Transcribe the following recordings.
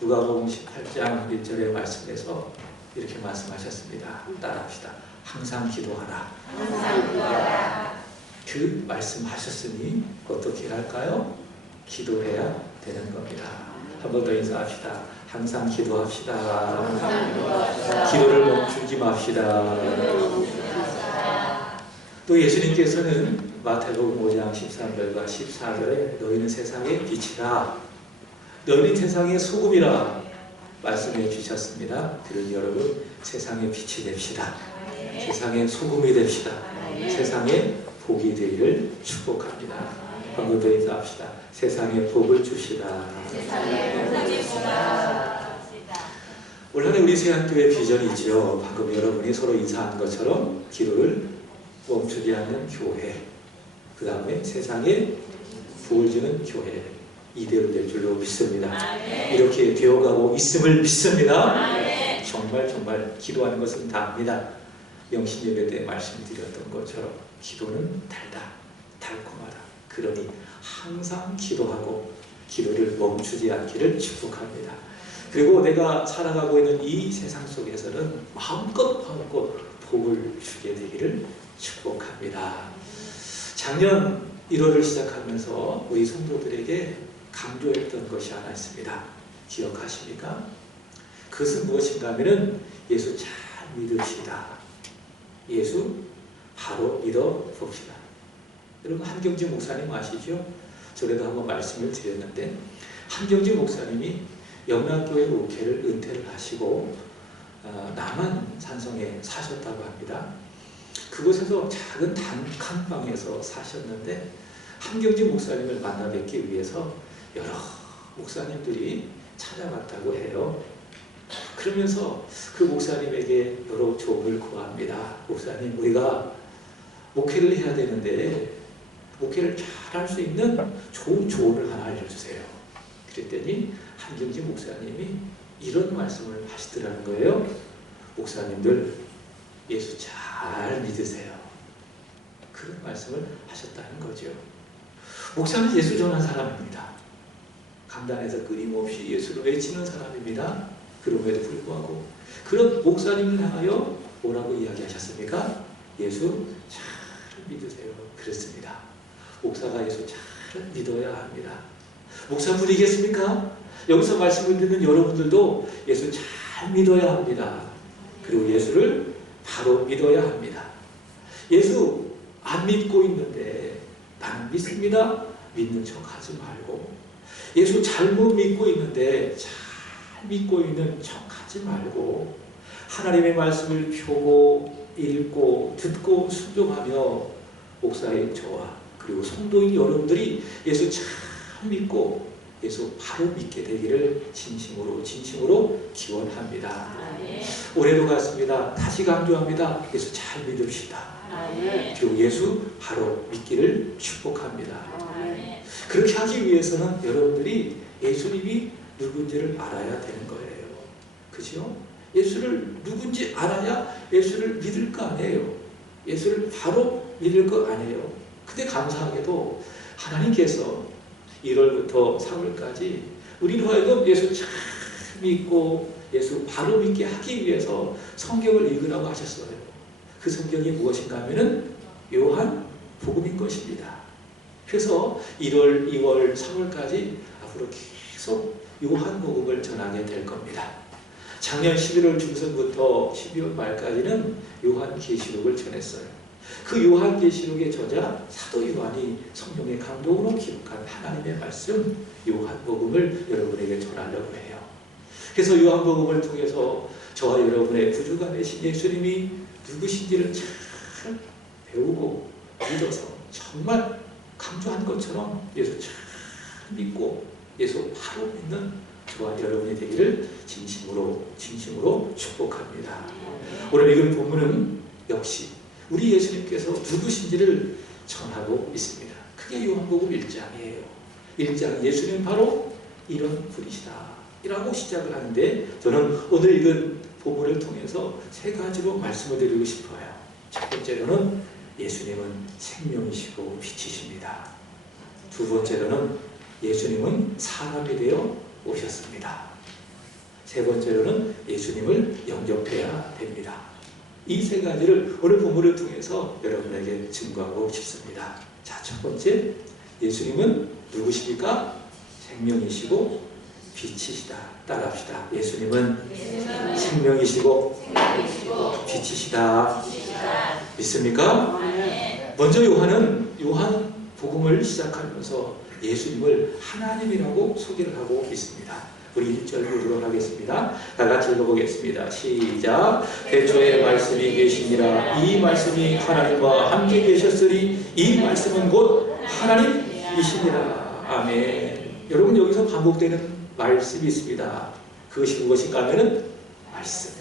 누가복음 18장 1절의 말씀에서 이렇게 말씀하셨습니다. 따라합시다. 항상 기도하라. 항상 기도하라. 그 말씀하셨으니 어떻게 할까요? 기도해야 되는 겁니다. 한 번 더 인사합시다. 항상 기도합시다. 항상 기도합시다. 기도를 멈추지 맙시다. 또 예수님께서는 마태복음 5장 13절과 14절에 너희는 세상의 빛이라, 너희는 세상의 소금이라 말씀해 주셨습니다. 그러니 여러분, 세상의 빛이 됩시다. 세상의 소금이 됩시다. 세상의 복이 되기를 축복합니다. 방금 더 인사합시다. 세상에 복을 주시다. 세상에 복을 주시다. 올 한해 우리 세안교회 비전이 있죠. 방금 여러분이 서로 인사한 것처럼 기도를 멈추지 않는 교회, 그 다음에 세상에 복을 주는 교회, 이대로 될 줄로 믿습니다. 이렇게 되어가고 있음을 믿습니다. 정말 기도하는 것은 다합니다. 영신 예배 때 말씀드렸던 것처럼 기도는 달콤하다. 그러니 항상 기도하고 기도를 멈추지 않기를 축복합니다. 그리고 내가 살아가고 있는 이 세상 속에서는 마음껏 복을 주게 되기를 축복합니다. 작년 1월을 시작하면서 우리 성도들에게 강조했던 것이 하나 있습니다. 기억하십니까? 그것은 무엇인가 하면은 예수 잘 믿읍시다. 예수 바로 믿어봅시다. 여러분, 한경진 목사님 아시죠? 전에도 한번 말씀을 드렸는데, 한경진 목사님이 영락교회 목회를 은퇴를 하시고 남한 산성에 사셨다고 합니다. 그곳에서 작은 단칸방에서 사셨는데, 한경진 목사님을 만나 뵙기 위해서 여러 목사님들이 찾아갔다고 해요. 그러면서 그 목사님에게 여러 조언을 구합니다. 목사님, 우리가 목회를 해야 되는데 목회를 잘 할 수 있는 좋은 조언을 하나 알려주세요. 그랬더니 한경진 목사님이 이런 말씀을 하시더라는 거예요. 목사님들, 예수 잘 믿으세요. 그런 말씀을 하셨다는 거죠. 목사는 예수 전한 사람입니다. 강단에서 끊임없이 예수를 외치는 사람입니다. 그럼에도 불구하고 그런 목사님을 향하여 뭐라고 이야기하셨습니까? 예수 잘 믿으세요. 그렇습니다. 목사가 예수 잘 믿어야 합니다. 목사분이겠습니까? 여기서 말씀을 듣는 여러분들도 예수 잘 믿어야 합니다. 그리고 예수를 바로 믿어야 합니다. 예수 안 믿고 있는데 나는 믿습니다. 믿는 척 하지 말고, 예수 잘못 믿고 있는데 잘 믿고 있는 척 하지 말고, 하나님의 말씀을 펴고 읽고 듣고 순종하며 목사인 저와 그리고 성도인 여러분들이 예수 잘 믿고 예수 바로 믿게 되기를 진심으로 기원합니다. 올해도 같습니다. 다시 강조합니다. 예수 잘 믿읍시다. 그리고 예수 바로 믿기를 축복합니다. 그렇게 하기 위해서는 여러분들이 예수님이 누군지를 알아야 되는 거예요. 그죠? 예수를 누군지 알아야 예수를 믿을 거 아니에요. 예수를 바로 믿을 거 아니에요. 근데 감사하게도 하나님께서 1월부터 3월까지 우리로 하여금 예수 잘 믿고 예수 바로 믿게 하기 위해서 성경을 읽으라고 하셨어요. 그 성경이 무엇인가 하면은 요한 복음인 것입니다. 그래서 1월, 2월, 3월까지 앞으로 계속 요한 복음을 전하게 될 겁니다. 작년 11월 중순부터 12월 말까지는 요한계시록을 전했어요. 그 요한계시록의 저자 사도 요한이 성령의 감동으로 기록한 하나님의 말씀 요한복음을 여러분에게 전하려고 해요. 그래서 요한복음을 통해서 저와 여러분의 구주가 되신 예수님이 누구신지를 잘 배우고 믿어서 정말 강조한 것처럼 예수 잘 믿고 예수 바로 믿는 저와 여러분이 되기를 진심으로 축복합니다. 오늘 읽은 본문은 역시 우리 예수님께서 누구신지를 전하고 있습니다. 그게 요한복음 1장이에요. 1장 예수님 바로 이런 분이시다 라고 시작을 하는데, 저는 오늘 읽은 본문을 통해서 세 가지로 말씀을 드리고 싶어요. 첫 번째로는 예수님은 생명이시고 빛이십니다. 두 번째로는 예수님은 사람이 되어 오셨습니다. 세 번째로는 예수님을 영접해야 됩니다. 이 세 가지를 오늘 본문을 통해서 여러분에게 증거하고 싶습니다. 자, 첫 번째, 예수님은 누구십니까? 생명이시고 빛이시다. 따라합시다. 예수님은 생명이시고 빛이시다. 믿습니까? 먼저 요한 복음을 시작하면서 예수님을 하나님이라고 소개를 하고 있습니다. 우리 1절 보도록 하겠습니다. 다 같이 읽어보겠습니다. 시작. 태초에 말씀이 계시니라. 이 말씀이 하나님과 함께 계셨으니 이 말씀은 곧 하나님이시니라. 아멘. 여러분, 여기서 반복되는 말씀이 있습니다. 그것이 무엇인가 하면은 말씀.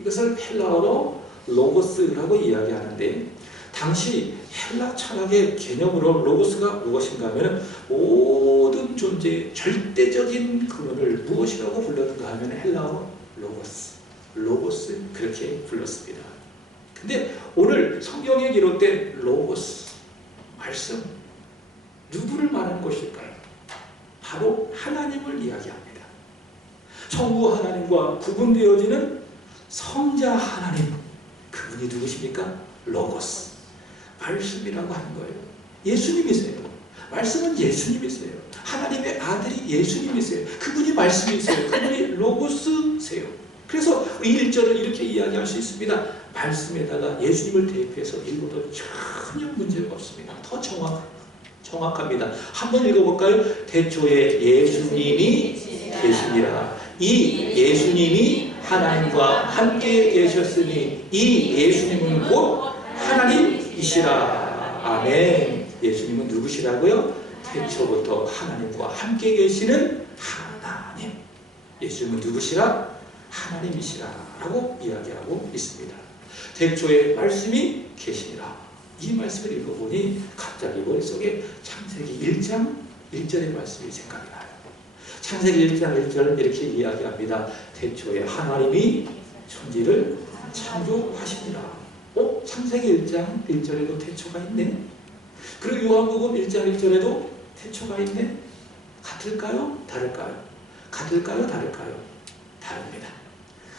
이것을 헬라어로 로고스라고 이야기하는데, 당시 헬라 철학의 개념으로 로고스가 무엇인가 하면 모든 존재의 절대적인 근원을 무엇이라고 불렀는가 하면 헬라어 로고스 그렇게 불렀습니다. 근데 오늘 성경에 기록된 로고스 말씀, 누구를 말하는 것일까요? 바로 하나님을 이야기합니다. 천부 하나님과 구분되어지는 성자 하나님, 그분이 누구십니까? 로고스, 말씀이라고 하는 거예요. 예수님이세요. 말씀은 예수님이세요. 하나님의 아들이 예수님이세요. 그분이 말씀이세요. 그분이 로고스세요. 그래서 1절을 이렇게 이야기할 수 있습니다. 말씀에다가 예수님을 대입해서 읽어도 전혀 문제가 없습니다. 더 정확합니다. 한번 읽어볼까요? 태초에 예수님이 계시니라. 이 예수님이 하나님과 함께 계셨으니 이 예수님은 곧 하나님이시라. 아멘. 예수님은 누구시라고요? 태초부터 하나님과 함께 계시는 하나님. 예수님은 누구시라? 하나님이시라 라고 이야기하고 있습니다. 태초에 말씀이 계시니라. 이 말씀을 읽어보니 갑자기 머릿속에 창세기 1장 1절의 말씀이 생각이 나요. 창세기 1장 1절 이렇게 이야기합니다. 태초에 하나님이 천지를 창조하시니라. 창세기 1장 1절에도 태초가 있네. 그리고 요한복음 1장 1절에도 태초가 있네. 같을까요? 다를까요? 같을까요? 다를까요? 다릅니다.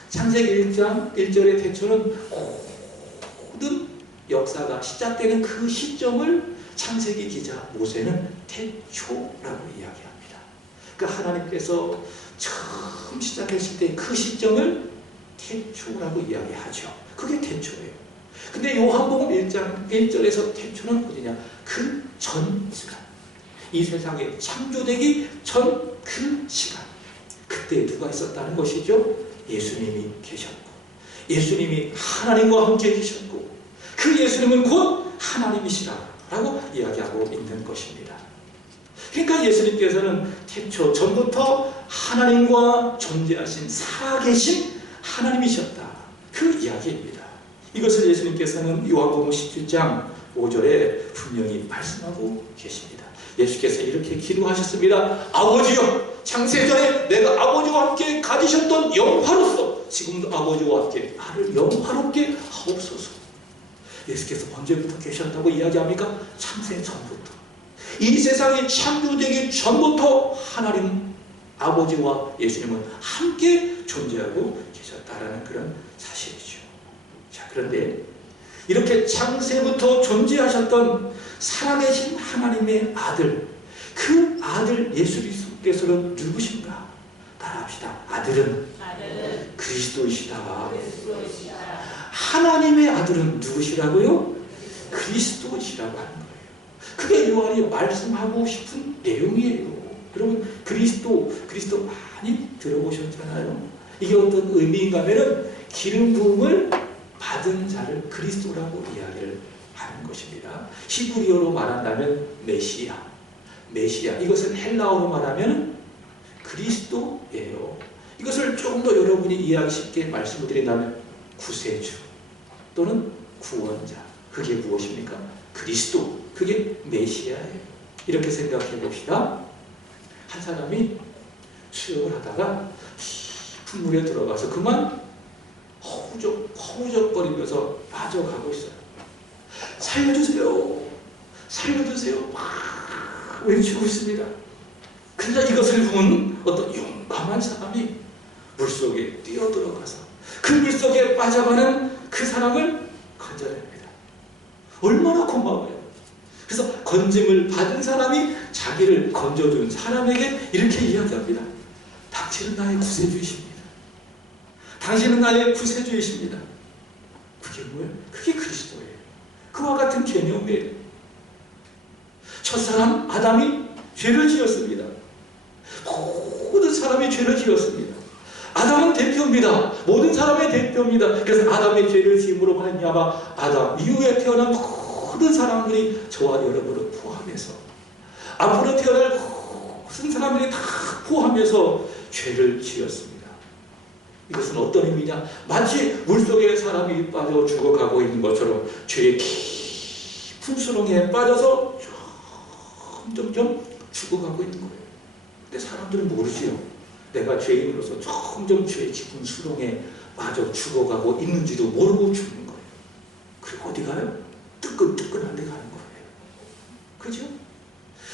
창세기 1장 1절의 태초는 모든 역사가 시작되는 그 시점을 창세기 기자 모세는 태초라고 이야기합니다. 그러니까 하나님께서 처음 시작했을 때 그 시점을 태초라고 이야기하죠. 그게 태초예요. 근데 요한복음 1장 1절에서 태초는 어디냐? 그 전 시간. 이 세상에 창조되기 전 그 시간. 그때 누가 있었다는 것이죠? 예수님이 계셨고, 예수님이 하나님과 함께 계셨고, 그 예수님은 곧 하나님이시라라고 이야기하고 있는 것입니다. 그러니까 예수님께서는 태초 전부터 하나님과 존재하신 살아계신 하나님이셨다. 그 이야기입니다. 이것을 예수님께서는 요한복음 17장 5절에 분명히 말씀하고 계십니다. 예수께서 이렇게 기도하셨습니다. 아버지여, 창세전에 내가 아버지와 함께 가지셨던 영화로서 지금도 아버지와 함께 나를 영화롭게 하옵소서. 예수께서 언제부터 계셨다고 이야기합니까? 창세 전부터. 이 세상이 창조되기 전부터 하나님 아버지와 예수님은 함께 존재하고 계셨다라는 그런 사실이죠. 자, 그런데 이렇게 창세부터 존재하셨던 살아계신 하나님의 아들, 그 아들 예수 그리스도께서는 누구신가? 따라합시다. 아들은 그리스도이시다. 하나님의 아들은 누구시라고요? 그리스도시라고 하는 거예요. 그게 요한이 말씀하고 싶은 내용이에요. 여러분, 그리스도 많이 들어보셨잖아요. 이게 어떤 의미인가 하면은 기름 부음을 받은 자를 그리스도라고 이야기를 하는 것입니다. 히브리어로 말한다면 메시아. 이것은 헬라어로 말하면 그리스도예요. 이것을 조금 더 여러분이 이해하기 쉽게 말씀을 드린다면 구세주 또는 구원자. 그게 무엇입니까? 그리스도. 그게 메시아예요. 이렇게 생각해 봅시다. 한 사람이 수영을 하다가 깊은 물에 들어가서 그만 허우적거리면서 빠져가고 있어요. 살려주세요. 살려주세요. 막 외치고 있습니다. 그러자 이것을 본 어떤 용감한 사람이 물속에 뛰어들어가서 그 물속에 빠져가는 그 사람을 건져냅니다. 얼마나 고마워요. 그래서 건짐을 받은 사람이 자기를 건져준 사람에게 이렇게 이야기합니다. 당신은 나의 구세주이십니다. 당신은 나의 구세주이십니다. 그게 뭐예요? 그게 그리스도예요. 그와 같은 개념이에요. 첫사람 아담이 죄를 지었습니다. 모든 사람이 죄를 지었습니다. 아담은 대표입니다. 모든 사람의 대표입니다. 그래서 아담의 죄를 지음으로 말미암아 아담 이후에 태어난 모든 사람들이 저와 여러분을 포함해서 앞으로 태어날 모든 사람들이 다 포함해서 죄를 지었습니다. 이것은 어떤 의미냐? 마치 물속에 사람이 빠져 죽어가고 있는 것처럼 죄의 깊은 수렁에 빠져서 점점 죽어가고 있는 거예요. 근데 사람들은 모르지요. 내가 죄인으로서 점점 죄의 깊은 수렁에 빠져 죽어가고 있는지도 모르고 죽는 거예요. 그리고 어디 가요? 뜨끈뜨끈한 데 가는 거예요. 그죠?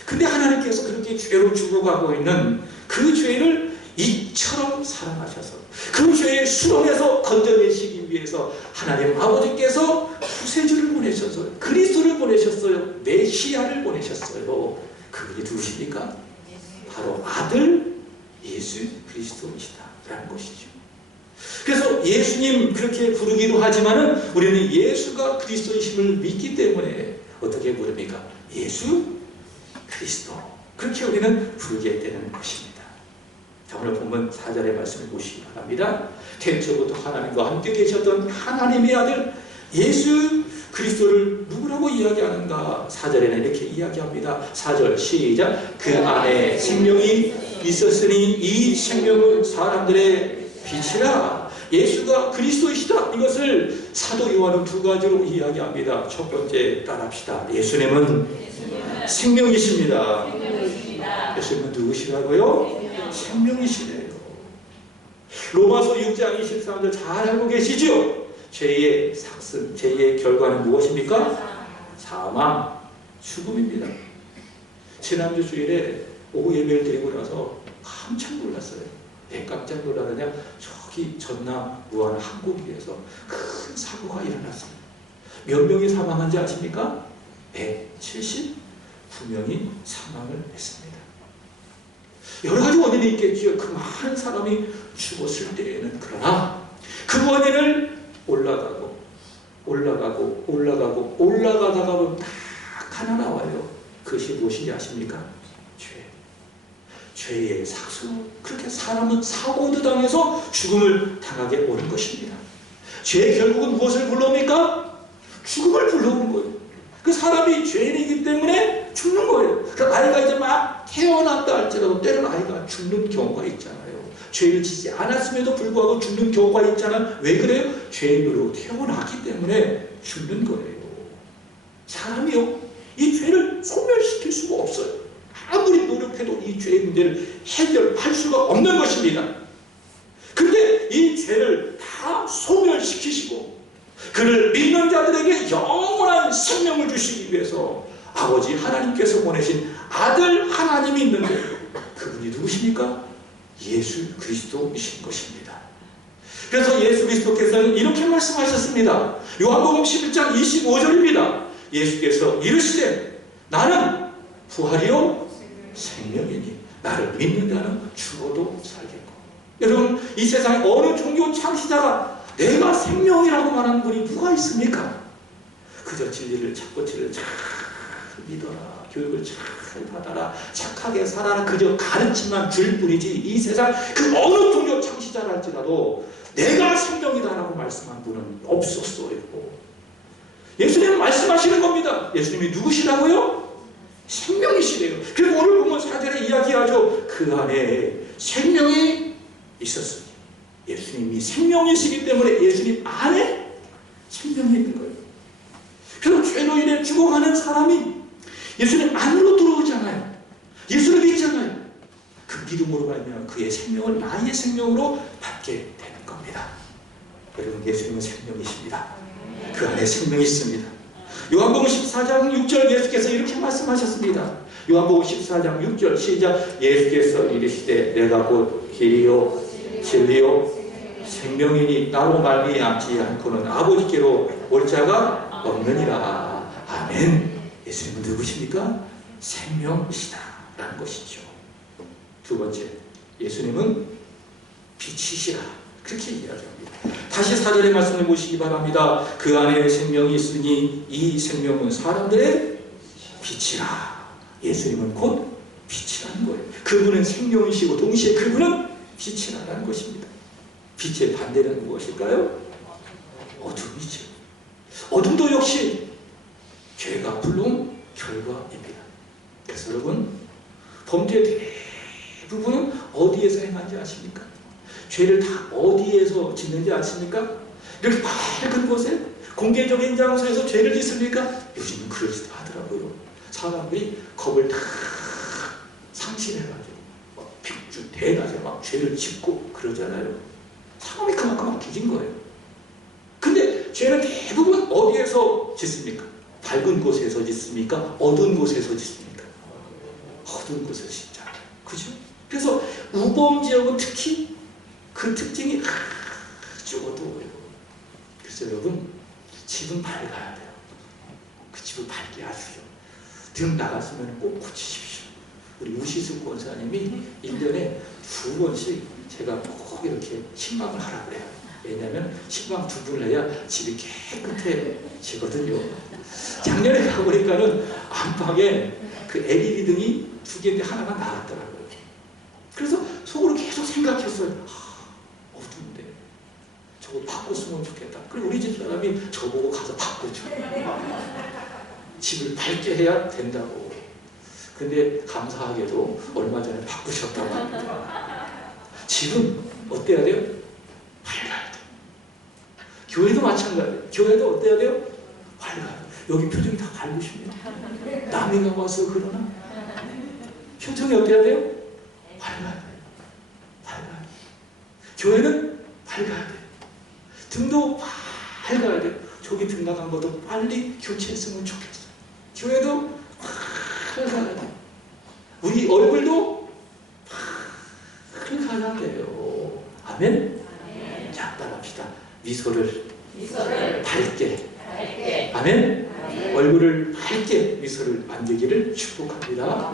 근데 하나님께서 그렇게 죄로 죽어가고 있는 그 죄를 이처럼 사랑하셔서 그 죄의 수렁에서 건져내시기 위해서 하나님 아버지께서 구세주를 보내셨어요. 그리스도를 보내셨어요. 메시아를 보내셨어요. 그분이 누구십니까? 바로 아들 예수 그리스도이시다라는 것이죠. 그래서 예수님 그렇게 부르기도 하지만은 우리는 예수가 그리스도이심을 믿기 때문에 어떻게 부릅니까? 예수 그리스도. 그렇게 우리는 부르게 되는 것입니다. 자, 오늘 본문 4절의 말씀을 보시기 바랍니다. 태초부터 하나님과 함께 계셨던 하나님의 아들 예수 그리스도를 누구라고 이야기하는가? 4절에는 이렇게 이야기합니다. 4절 시작. 그 안에 생명이 있었으니 이 생명은 사람들의 빛이라. 예수가 그리스도이시다. 이것을 사도 요한은 두 가지로 이야기합니다. 첫 번째 따라합시다. 예수님은 생명이십니다. 예수님은 누구시라고요? 생명이시래요. 로마서 6장 23절 잘 알고 계시죠? 죄의 삭슨, 죄의 결과는 무엇입니까? 사망, 죽음입니다. 지난주 주일에 오후 예배를 드리고 나서 깜짝 놀랐어요. 왜 깜짝 놀라느냐? 저기 전남 무안 항구기에서 큰 사고가 일어났습니다. 몇 명이 사망한지 아십니까? 179명이 사망을 했습니다. 여러 가지 원인이 있겠지요. 그 많은 사람이 죽었을 때에는. 그러나 그 원인을 올라가다가 보면 딱 하나 나와요. 그것이 무엇인지 아십니까? 죄의 삭수. 그렇게 사람은 사고도 당해서 죽음을 당하게 오는 것입니다. 죄의 결국은 무엇을 불러옵니까? 죽음을 불러오는 거예요. 그 사람이 죄인이기 때문에 죽는 거예요. 그 아이가 이제 막 태어났다 할지라도 때로는 아이가 죽는 경우가 있잖아요. 죄를 지지 않았음에도 불구하고 죽는 경우가 있잖아요. 왜 그래요? 죄인으로 태어났기 때문에 죽는 거예요. 사람이요, 이 죄를 소멸시킬 수가 없어요. 아무리 노력해도 이 죄의 문제를 해결할 수가 없는 것입니다. 근데 이 죄를 다 소멸시키시고 그를 믿는 자들에게 영원한 생명을 주시기 위해서 아버지 하나님께서 보내신 아들 하나님이 있는데 그분이 누구십니까? 예수 그리스도이신 것입니다. 그래서 예수 그리스도께서는 이렇게 말씀하셨습니다. 요한복음 11장 25절입니다. 예수께서 이르시되 나는 부활이요 생명이니 나를 믿는 자는 죽어도 살겠고. 여러분, 이 세상에 어느 종교 창시자가 내가 생명이라고 말하는 분이 누가 있습니까? 그저 진리를 찾고 진리를 잘 믿어라, 교육을 잘 받아라, 착하게 살아라, 그저 가르침만 줄 뿐이지 이 세상 그 어느 종교 창시자랄지라도 내가 생명이다라고 말씀한 분은 없었어요. 예수님은 말씀하시는 겁니다. 예수님이 누구시라고요? 생명이시래요. 그리고 오늘 보면 4절에 이야기하죠. 그 안에 생명이 있었으니. 예수님이 생명이시기 때문에 예수님 안에 생명이 있는 거예요. 그래서 죄로 인해 죽어가는 사람이 예수님 안으로 들어오잖아요. 예수를 믿잖아요. 그 믿음으로 말미암아 그의 생명을 나의 생명으로 받게 되는 겁니다. 여러분, 예수님은 생명이십니다. 그 안에 생명이 있습니다. 요한복음 14장 6절 예수께서 이렇게 말씀하셨습니다. 요한복음 14장 6절 시작. 예수께서 이르시되 내가 곧 길이요 진리요 생명이니 나로 말미암지 않고는 아버지께로 올 자가 없느니라. 아멘. 예수님은 누구십니까? 생명이시다라는 것이죠. 두 번째, 예수님은 빛이시라. 그렇게 이야기합니다. 다시 4절의 말씀을 보시기 바랍니다. 그 안에 생명이 있으니 이 생명은 사람들의 빛이라. 예수님은 곧 빛이라는 거예요. 그분은 생명이시고 동시에 그분은 빛이라는 것입니다. 빛의 반대는 무엇일까요? 어둠이죠. 어둠도 역시 죄가 불러온 결과입니다. 그래서 여러분, 범죄의 대부분은 어디에서 행한지 아십니까? 죄를 다 어디에서 짓는지 아십니까? 이렇게 밝은 곳에 공개적인 장소에서 죄를 짓습니까? 요즘은 그러지도 하더라고요. 사람들이 겁을 다 상실해가지고 막 빅주 대낮에 막 죄를 짓고 그러잖아요. 사람이 그만큼 악해진 거예요. 근데 죄는 대부분 어디에서 짓습니까? 밝은 곳에서 짓습니까? 어두운 곳에서 짓습니까? 어두운 곳에서 짓잖아요. 그죠? 그래서 우범지역은 특히 그 특징이 아주 어두워요. 그래서 여러분, 집은 밝아야 돼요. 그 집을 밝게 하십시오. 등 나갔으면 꼭 고치십시오. 우리 우시숙 권사님이 1년에 2번씩 제가 꼭 이렇게 신방을 하라고 그래요. 왜냐하면 신방 2번을 해야 집이 깨끗해지거든요. 작년에 가보니까는 안방에 그 LED 등이 2개인데 하나가 나왔더라고요. 그래서 속으로 계속 생각했어요. 어두운데 저거 바꿨으면 좋겠다. 그리고 우리 집 사람이 저보고 가서 바꾸죠. 집을 밝게 해야 된다고. 근데 감사하게도 얼마 전에 바꾸셨다고 합니다. 집은 어때야 돼요? 밝아야 돼요. 교회도 마찬가지예요. 교회도 어때야 돼요? 밝아야 돼요. 여기 표정이 다 밝으십니다. 남이가 와서 그러나? 표정이 어때야 돼요? 밝아야 돼요. 밝아야 돼요. 교회는 밝아야 돼요. 등도 밝아야 돼요. 저기 등 나간 것도 빨리 교체했으면 좋겠어요. 교회도 밝아야 돼요. 우리 얼굴도 밝아야 돼요. 아멘? 자, 따라합시다. 미소를 밝게. 아멘? 얼굴을 밝게 미소를 만들기를 축복합니다.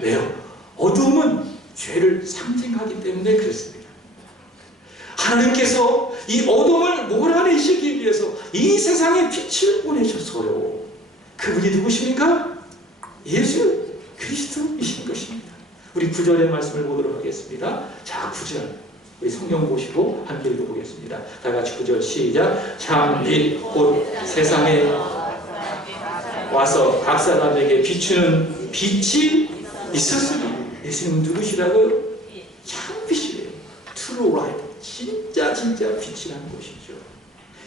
왜요? 어두움은 죄를 상징하기 때문에 그렇습니다. 하나님께서 이 어둠을 몰아내시기 위해서 이 세상에 빛을 보내셨어요. 그분이 누구십니까? 예수 그리스도이신 것입니다. 우리 9절의 말씀을 보도록 하겠습니다. 자, 9절 우리 성경 보시고 함께 읽어보겠습니다. 다 같이 9절 시작. 참 빛 곧 세상에 와서 각 사람에게 비추는 빛이 있었으니. 예수님은 누구시라고요? 참 빛이래요. True light. 진짜 빛이라는 것이죠.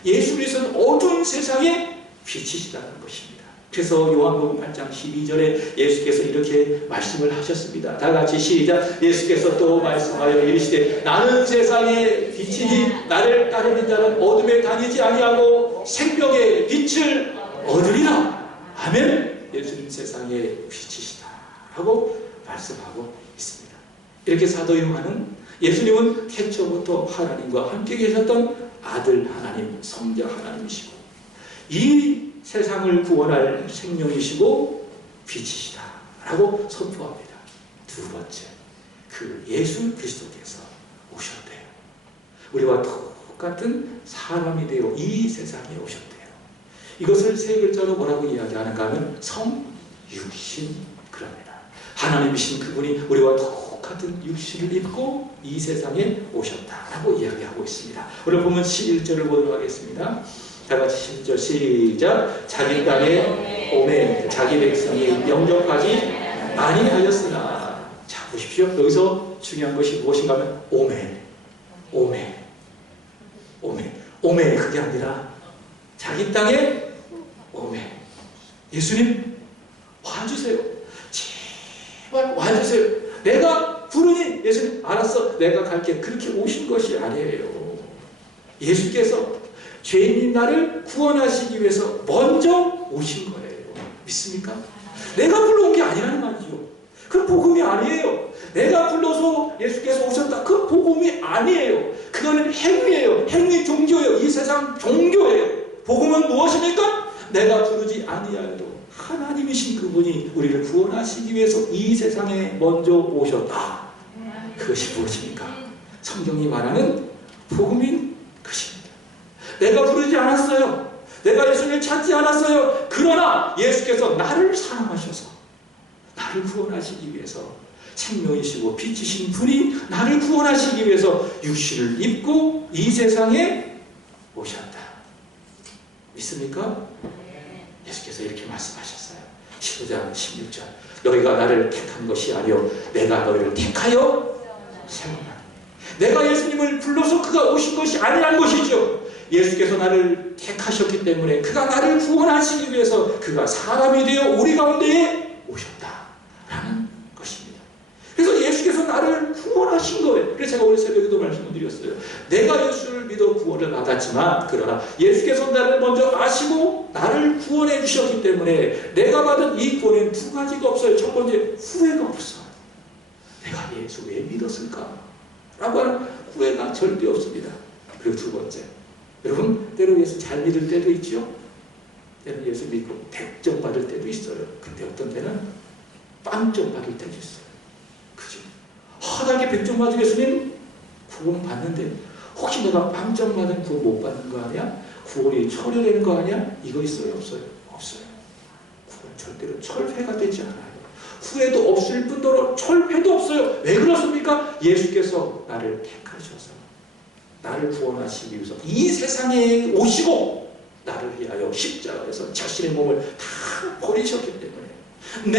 예수 그리스도는 어두운 세상에 빛이시라는 것입니다. 그래서 요한복음 8장 12절에 예수께서 이렇게 말씀을 하셨습니다. 다 같이 시작. 예수께서 또 말씀하여 이르시되 나는 세상의 빛이니 나를 따르는 자는 어둠에 다니지 아니하고 생명의 빛을 얻으리라. 아멘. 예수님 세상의 빛이시다 라고 말씀하고 있습니다. 이렇게 사도 요한은 예수님은 태초부터 하나님과 함께 계셨던 아들 하나님, 성자 하나님이시고 이 세상을 구원할 생명이시고 빛이시다 라고 선포합니다. 두 번째, 그 예수 그리스도께서 오셨대요. 우리와 똑같은 사람이 되어 이 세상에 오셨대요. 이것을 세 글자로 뭐라고 이야기하는가 하면 성육신 그럽니다. 하나님이신 그분이 우리와 똑같은 육신을 입고 이 세상에 오셨다라고 이야기하고 있습니다. 오늘 보면 11절을 보도록 하겠습니다. 다 같이 11절 시작. 자기 땅에 오매 자기 백성이 영접하지 많이 하였으나. 자, 보십시오. 여기서 중요한 것이 무엇인가 하면 오매 그게 아니라 자기 땅에 오매. 예수님 와주세요. 제발 와주세요. 내가 부르니 예수님 알았어 내가 갈게. 그렇게 오신 것이 아니에요. 예수께서 죄인인 나를 구원하시기 위해서 먼저 오신 거예요. 믿습니까? 내가 불러온 게 아니라는 말이죠. 그건 복음이 아니에요. 내가 불러서 예수께서 오셨다. 그 복음이 아니에요. 그거는 행위예요. 행위 종교예요. 이 세상 종교예요. 복음은 무엇입니까? 내가 부르지 아니하여도 하나님이신 그분이 우리를 구원하시기 위해서 이 세상에 먼저 오셨다. 그것이 무엇입니까? 성경이 말하는 복음인 것입니다. 내가 부르지 않았어요. 내가 예수님을 찾지 않았어요. 그러나 예수께서 나를 사랑하셔서 나를 구원하시기 위해서 생명이시고 빛이신 분이 나를 구원하시기 위해서 육신을 입고 이 세상에 오셨다. 믿습니까? 예수께서 이렇게 말씀하셨어요. 15장 16절 너희가 나를 택한 것이 아니요 내가 너희를 택하여 세우나니. 내가 예수님을 불러서 그가 오신 것이 아니란 것이죠. 예수께서 나를 택하셨기 때문에 그가 나를 구원하시기 위해서 그가 사람이 되어 우리 가운데에 오셨다라는 것입니다. 그래서 예수께서 나를 구원하신 거예요. 그래서 제가 오늘 새벽에도 말씀을 드렸어요. 내가 예수를 믿어 구원을 받았지만 그러나 예수께서 나를 먼저 아시고 나를 구원해 주셨기 때문에 내가 받은 이 구원에는 두 가지가 없어요. 첫 번째, 후회가 없어. 내가 예수 왜 믿었을까? 라고 하는 후회가 절대 없습니다. 그리고 두 번째, 여러분 때로 예수 잘 믿을 때도 있죠. 때로 예수 믿고 100점 받을 때도 있어요. 근데 어떤 때는 빵점 받을 때도 있어요. 그죠? 허다하게 100점 받은 예수님 구원 받는데 혹시 내가 빵점 받은 구원 못 받는 거 아니야? 구원이 철회되는 거 아니야? 이거 있어요? 없어요? 없어요. 구원 절대로 철회가 되지 않아요. 후회도 없을 뿐더러 철회도 없어요. 왜 그렇습니까? 예수께서 나를 택하셔서 나를 구원하시기 위해서 이 세상에 오시고 나를 위하여 십자가에서 자신의 몸을 다 버리셨기 때문에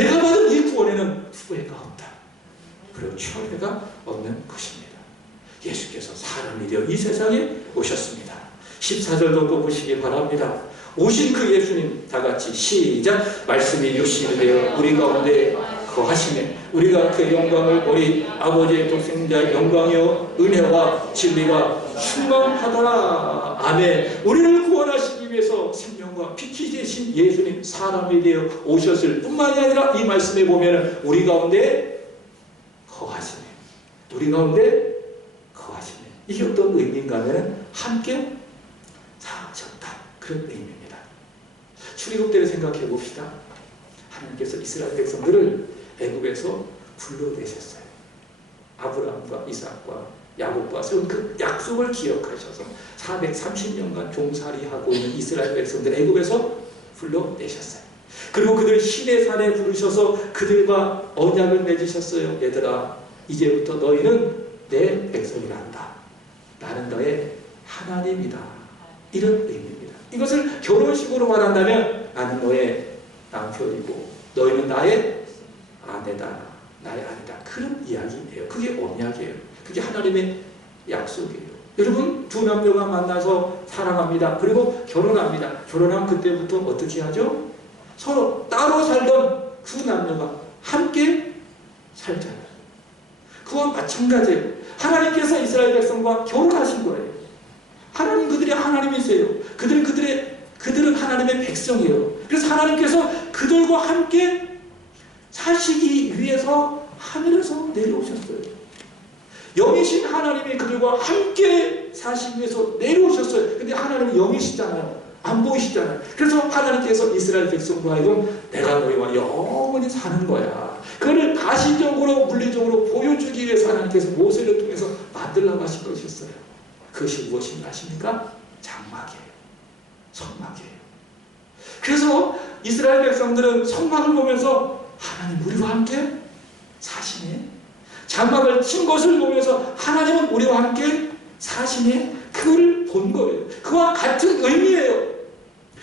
내가 받은 이 구원에는 후회가 없다. 그리고 철회가 없는 것입니다. 예수께서 사람이 되어 이 세상에 오셨습니다. 14절도 또 보시기 바랍니다. 오신 그 예수님 다 같이 시작. 말씀이 육신이 되어 우리 가운데 거하시네. 우리가 그 영광을 보리 아버지의 독생자의 영광이요 은혜와 진리가 충만하더라. 아멘. 우리를 구원하시기 위해서 생명과 빛이 되신 예수님 사람이 되어 오셨을 뿐만이 아니라 이 말씀에 보면 우리 가운데 거하시네. 우리 가운데 거하시네. 이게 어떤 의미인가 하면 함께 사셨다. 그런 의미입니다. 출애굽 때를 생각해 봅시다. 하나님께서 이스라엘 백성들을 애굽에서 불러내셨어요. 아브라함과 이삭과 야곱과 세운 그 약속을 기억하셔서 430년간 종살이하고 있는 이스라엘 백성들 애굽에서 불러내셨어요. 그리고 그들 시내산에 부르셔서 그들과 언약을 맺으셨어요. 얘들아, 이제부터 너희는 내 백성이란다. 나는 너의 하나님이다. 이런 의미입니다. 이것을 결혼식으로 말한다면 나는 너의 남편이고 너희는 나의 아내다. 나의 아내다. 그런 이야기예요. 그게 언약이에요. 그게 하나님의 약속이에요. 여러분, 두 남녀가 만나서 사랑합니다. 그리고 결혼합니다. 결혼하면 그때부터 어떻게 하죠? 서로 따로 살던 두 남녀가 함께 살잖아요. 그와 마찬가지예요. 하나님께서 이스라엘 백성과 결혼하신 거예요. 하나님 그들이 하나님이세요. 그들은 하나님의 백성이에요. 그래서 하나님께서 그들과 함께 사시기 위해서 하늘에서 내려오셨어요. 영이신 하나님이 그들과 함께 사시기 위해서 내려오셨어요. 근데 하나님은 영이시잖아요. 안 보이시잖아요. 그래서 하나님께서 이스라엘 백성과 하여금 내가 너희와 영원히 사는 거야. 그걸 가시적으로 물리적으로 보여주기 위해서 하나님께서 모세를 통해서 만들라고 하신 것이었어요. 그것이 무엇인가 아십니까? 장막이에요. 성막이에요. 그래서 이스라엘 백성들은 성막을 보면서 하나님 우리와 함께 사시네. 장막을 친 것을 보면서 하나님은 우리와 함께 사시네. 그걸 본 거예요. 그와 같은 의미예요.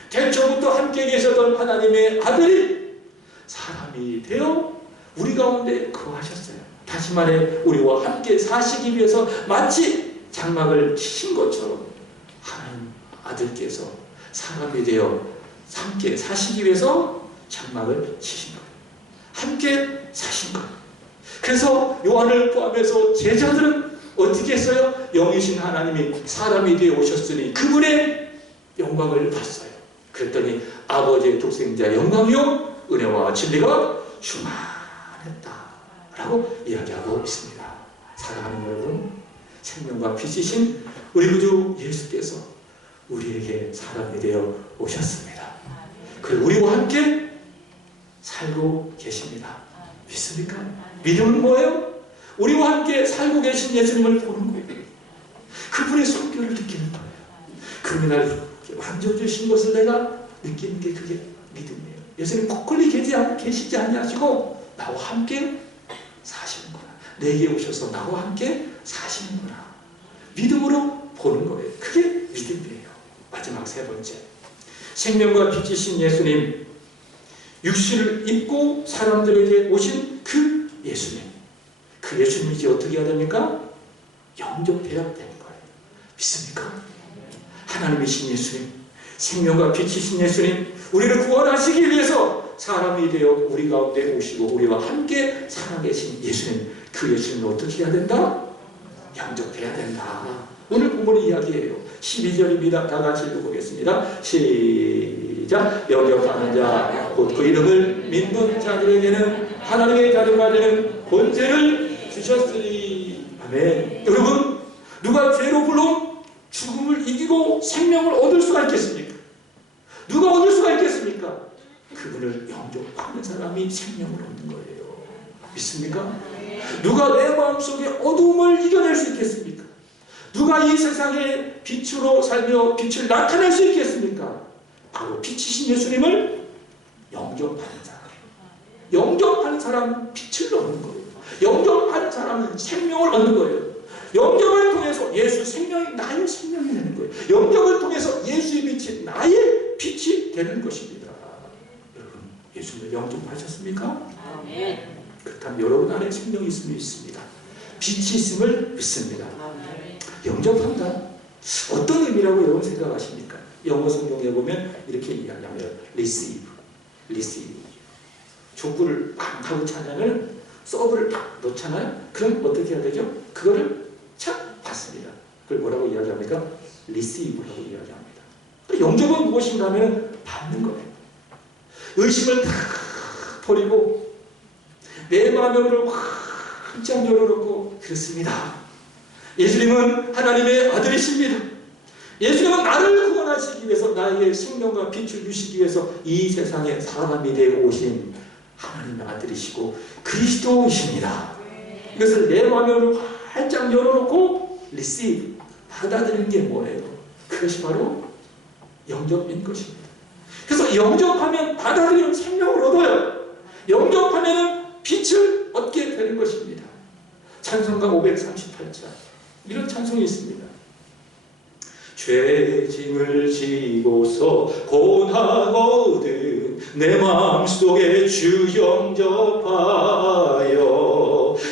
대초부터 함께 계셨던 하나님의 아들이 사람이 되어 우리 가운데 거하셨어요. 다시 말해 우리와 함께 사시기 위해서 마치 장막을 치신 것처럼 하나님 아들께서 사람이 되어 함께 사시기 위해서 장막을 치신 거예요. 함께 사신 거예요. 그래서 요한을 포함해서 제자들은 어떻게 했어요? 영이신 하나님이 사람이 되어 오셨으니 그분의 영광을 봤어요. 그랬더니 아버지의 독생자 영광이요 은혜와 진리가 충만했다. 라고 이야기하고 있습니다. 사랑하는 여러분, 생명과 빛이신 우리 구주 예수께서 우리에게 사람이 되어 오셨습니다. 그리고 우리와 함께 살고 계십니다. 믿습니까? 믿음은 뭐예요? 우리와 함께 살고 계신 예수님을 보는 거예요. 그분의 손길을 느끼는 거예요. 그분이 나를 만져주신 것을 내가 느끼는 게 그게 믿음이에요. 예수님 섣불리 계시지 아니하시고 나와 함께 사시는구나. 내게 오셔서 나와 함께 사시는구나. 믿음으로 보는 거예요. 그게 믿음이에요. 마지막 세 번째, 생명과 빛이신 예수님, 육신을 입고 사람들에게 오신 그 예수님, 그 예수님이 이제 어떻게 해야 됩니까? 영접해야 되는 거예요. 믿습니까? 하나님이신 예수님, 생명과 빛이신 예수님, 우리를 구원하시기 위해서 사람이 되어 우리 가운데 오시고 우리와 함께 살아계신 예수님, 그 예수님을 어떻게 해야 된다? 영접해야 된다. 오늘 본문의 이야기예요. 12절입니다. 다 같이 읽어보겠습니다. 시작. 영접하는 자, 곧 그 이름을 믿는 자들에게는 하나님의 자녀가 되는 권세를 주셨으니. 아멘. 여러분, 누가 죄로 불러 죽음을 이기고 생명을 얻을 수가 있겠습니까? 누가 얻을 수가 있겠습니까? 그분을 영접하는 사람이 생명을 얻는 거예요. 믿습니까? 누가 내 마음속에 어두움을 이겨낼 수 있겠습니까? 누가 이 세상에 빛으로 살며 빛을 나타낼 수 있겠습니까? 바로 빛이신 예수님을 영접하는 사람. 영접하는 사람은 빛을 얻는 거예요. 영접하는 사람은 생명을 얻는 거예요. 영접을 통해서 예수 생명이 나의 생명이 되는 거예요. 영접을 통해서 예수의 빛이 나의 빛이 되는 것입니다. 여러분, 예수님을 영접하셨습니까? 아멘. 그렇다면 여러분 안에 생명이 있음을 믿습니다. 빛이 있음을 믿습니다. 영접한다. 어떤 의미라고 여러분 생각하십니까? 영어 성경에 보면 이렇게 이야기합니다. receive. 족구를 막 하고 차냐면 서브를 딱 놓잖아요. 그럼 어떻게 해야 되죠? 그거를 착 받습니다. 그걸 뭐라고 이야기합니까? receive라고 이야기합니다. 영접은 무엇인가 하면 받는 거예요. 의심을 다 버리고 내 마음을 활짝 열어놓고 그렇습니다. 예수님은 하나님의 아들이십니다. 예수님은 나를 구원하시기 위해서 나에게 생명과 빛을 주시기 위해서 이 세상에 사람이 되어 오신 하나님의 아들이시고 그리스도이십니다. 이것을 내 마음을 활짝 열어놓고 receive, 받아들이는 게 뭐예요? 그것이 바로 영접인 것입니다. 그래서 영접하면 받아들이는 생명을 얻어요. 영접하면 빛을 얻게 되는 것입니다. 찬송가 538장 이런 찬송이 있습니다. 죄짐을 지고서 고나거든 내 마음속에 주 영접하여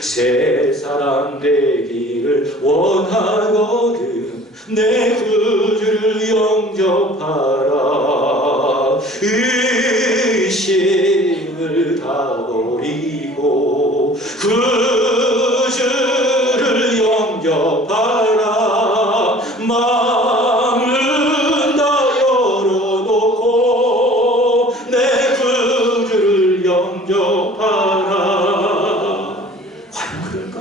새 사람 되기를 원하거든 내 구주를 영접하라. 의심을 다 버리고 구주를 영접하라. 마음을 다 열어놓고 내 구주를 영접하라. 과연 그럴까?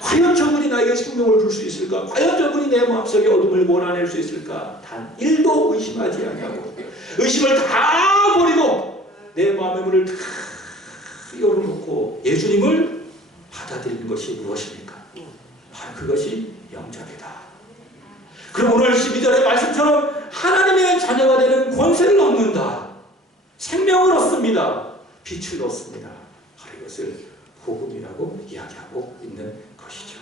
과연 저분이 나에게 생명을 줄 수 있을까? 과연 저분이 내 마음속에 어둠을 몰아낼 수 있을까? 단 1도 의심하지 않냐고. 의심을 다 버리고 내 마음의 문을 다 열어놓고 예수님을 받아들이는 것이 무엇입니까? 바로 그것이 영접이다. 그럼 오늘 12절의 말씀처럼 하나님의 자녀가 되는 권세를 얻는다. 생명을 얻습니다. 빛을 얻습니다. 바로 이것을 복음이라고 이야기하고 있는 것이죠.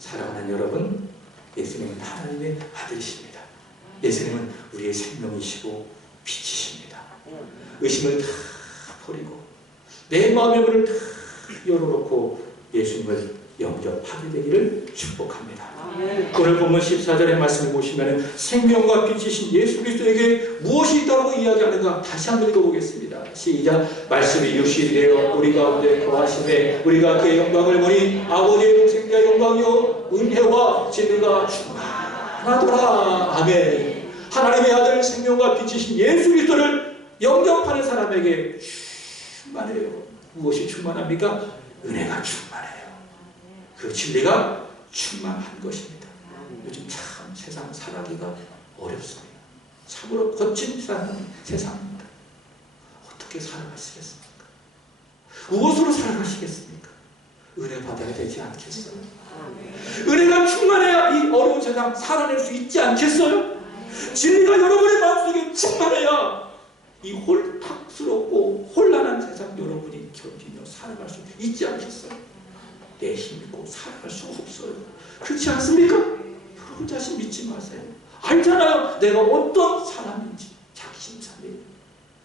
사랑하는 여러분, 예수님은 하나님의 아들이십니다. 예수님은 우리의 생명이시고 빛이십니다. 의심을 다 버리고 내 마음의 문을 다 열어놓고 예수님을 영접하게 되기를 축복합니다. 오늘 본문 14절의 말씀을 보시면 생명과 빛이신 예수 그리스도에게 무엇이 있다고 이야기하는가 다시 한번 읽어보겠습니다. 시작. 말씀이 육신이 되어 우리 가운데 거하심에 우리가 그의 영광을 보니 아버지의 동생자의 영광이요 은혜와 진리가 충만하더라. 아멘. 하나님의 아들 생명과 빛이신 예수 그리스도를 영접하는 사람에게 충만해요. 무엇이 충만합니까? 은혜가 충만해요. 그 진리가 충만한 것입니다. 요즘 참 세상 살아가기가 어렵습니다. 참으로 거친 세상입니다. 어떻게 살아가시겠습니까? 무엇으로 살아가시겠습니까? 은혜 받아야 되지 않겠어요? 은혜가 충만해야 이 어려운 세상 살아낼 수 있지 않겠어요? 진리가 여러분의 마음속에 충만해야 이 홀딱스럽고 혼란한 세상 여러분이 견디며 살아갈 수 있지 않겠어요? 내 힘 믿고 살아갈 수 없어요. 그렇지 않습니까? 여러분 자신 믿지 마세요. 알잖아요. 내가 어떤 사람인지 자기심사해요.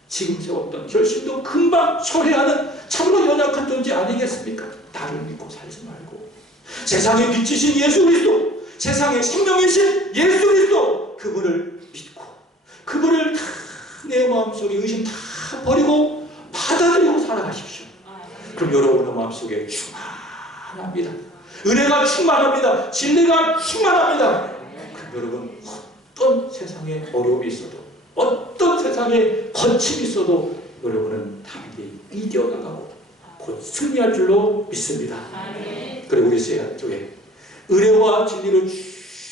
지금 세웠던 결심도 금방 철회하는 참으로 연약한 존재 아니겠습니까? 나를 믿고 살지 말고 세상에 빛이신 예수 그리스도, 세상의 생명이신 예수 그리스도, 그분을 믿고 그분을 다 내 마음속에 의심 다 버리고 받아들이고 살아가십시오. 그럼 여러분의 마음속에 충만합니다. 은혜가 충만합니다. 진리가 충만합니다. 그럼 여러분 어떤 세상에 어려움이 있어도, 어떤 세상에 거침이 있어도 여러분은 달리 이겨나가고 곧 승리할 줄로 믿습니다. 그리고 우리 세아교회 은혜와 진리로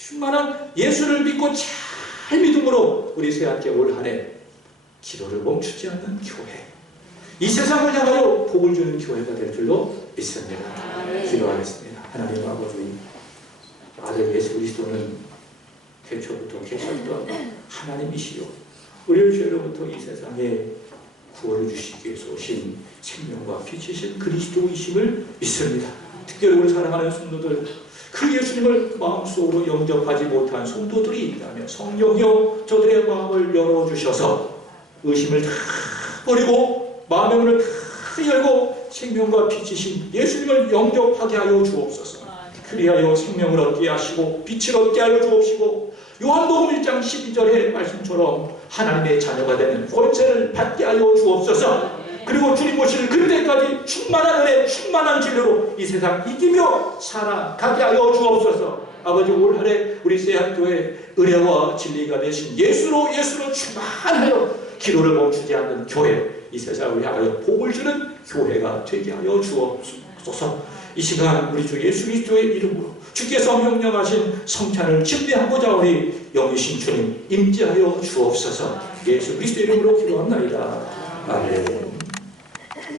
충만한 예수를 믿고 잘 믿음으로 우리 세아교회 올 한 해 기도를 멈추지 않는 교회, 이 세상을 향하여 복을 주는 교회가 될 줄로 믿습니다. 기도하겠습니다. 하나님 아버지, 아들 예수 그리스도는 태초부터 계셨던 하나님이시요 우리를 죄로부터 이 세상에 구원을 주시기 위해서 오신 생명과 빛이신 그리스도이심을 믿습니다. 특별히 우리 사랑하는 성도들, 그 예수님을 마음속으로 영접하지 못한 성도들이 있다면 성령이여 저들의 마음을 열어주셔서 의심을 다 버리고 마음의 문을 다 열고 생명과 빛이신 예수님을 영접하게 하여 주옵소서. 그리하여 생명을 얻게 하시고 빛을 얻게 하여 주옵시고 요한복음 1장 12절의 말씀처럼 하나님의 자녀가 되는 권세를 받게 하여 주옵소서. 그리고 주님 오실 그때까지 충만한 은혜, 충만한 진리로 이 세상 이기며 살아가게 하여 주옵소서. 아버지, 올 한해 우리 세한교회 은혜와 진리가 되신 예수로 충만하여 기도를 멈추지 않는 교회, 이 세상을 향하여 복을 주는 교회가 되게 하여 주옵소서. 이 시간 우리 주 예수 그리스도의 이름으로 주께서 명령하신 성찬을 집례하고자 우리 영이신 주님 임재하여 주옵소서. 예수 그리스도의 이름으로 기도합나이다. 아멘.